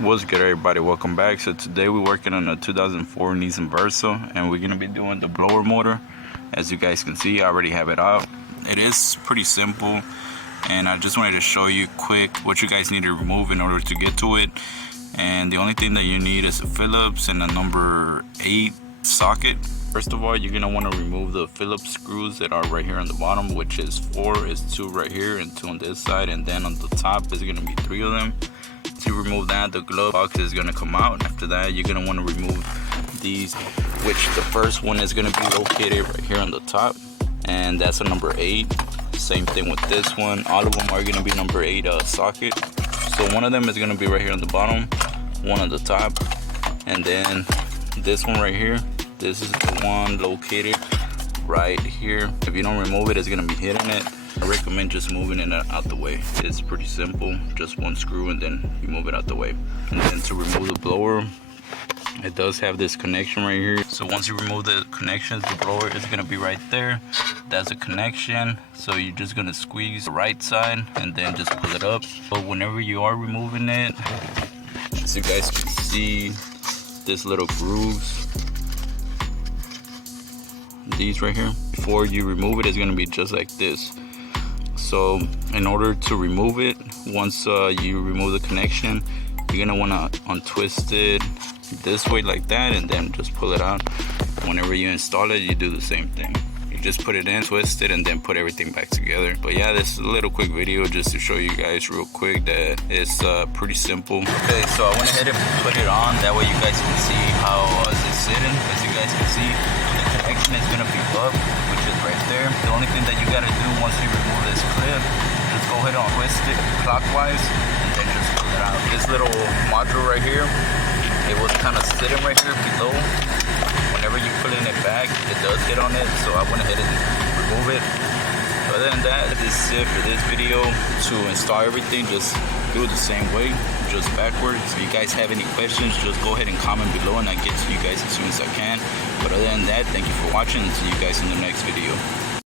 What's good, everybody? Welcome back. So today we're working on a 2004 Nissan Versa, and we're gonna be doing the blower motor. As you guys can see, I already have it out. It is pretty simple, and I just wanted to show you quick what you guys need to remove in order to get to it. And the only thing that you need is a Phillips and a number 8 socket. First of all, you're gonna want to remove the Phillips screws that are right here on the bottom, which is 4, is 2 right here and 2 on this side, and then on the top is gonna be 3 of them. To remove that, the glove box is going to come out. After that, you're going to want to remove these, which the first one is going to be located right here on the top, and that's a number 8. Same thing with this one. All of them are going to be number 8 socket. So one of them is going to be right here on the bottom, one on the top, and then this one right here, this is the one located right here. If you don't remove it, it's going to be hitting it. I recommend just moving it out the way. It's pretty simple, just one screw and then you move it out the way. And then to remove the blower, it does have this connection right here. So once you remove the connections, the blower is gonna be right there. That's a connection. So you're just gonna squeeze the right side and then just pull it up. But whenever you are removing it, as you guys can see, this little grooves, these right here, before you remove it, it's gonna be just like this. So in order to remove it, once you remove the connection, you're gonna wanna untwist it this way like that and then just pull it out. Whenever you install it, you do the same thing. You just put it in, twist it, and then put everything back together. But yeah, this is a little quick video just to show you guys real quick that it's pretty simple. Okay, so I went ahead and put it on. That way you guys can see how it's sitting. As you guys can see, the connection is gonna be up, which is right there. The only thing that you gotta do once you remove this clip, just go ahead and twist it clockwise and then just pull it out. This little module right here, it was kind of sitting right here below. Whenever you're pulling it back, it does get on it, so I went ahead and remove it. Other than that, this is it for this video. To install everything, just do it the same way, just backwards. If you guys have any questions, just go ahead and comment below and I'll get to you guys as soon as I can. But other than that, thank you for watching and see you guys in the next video.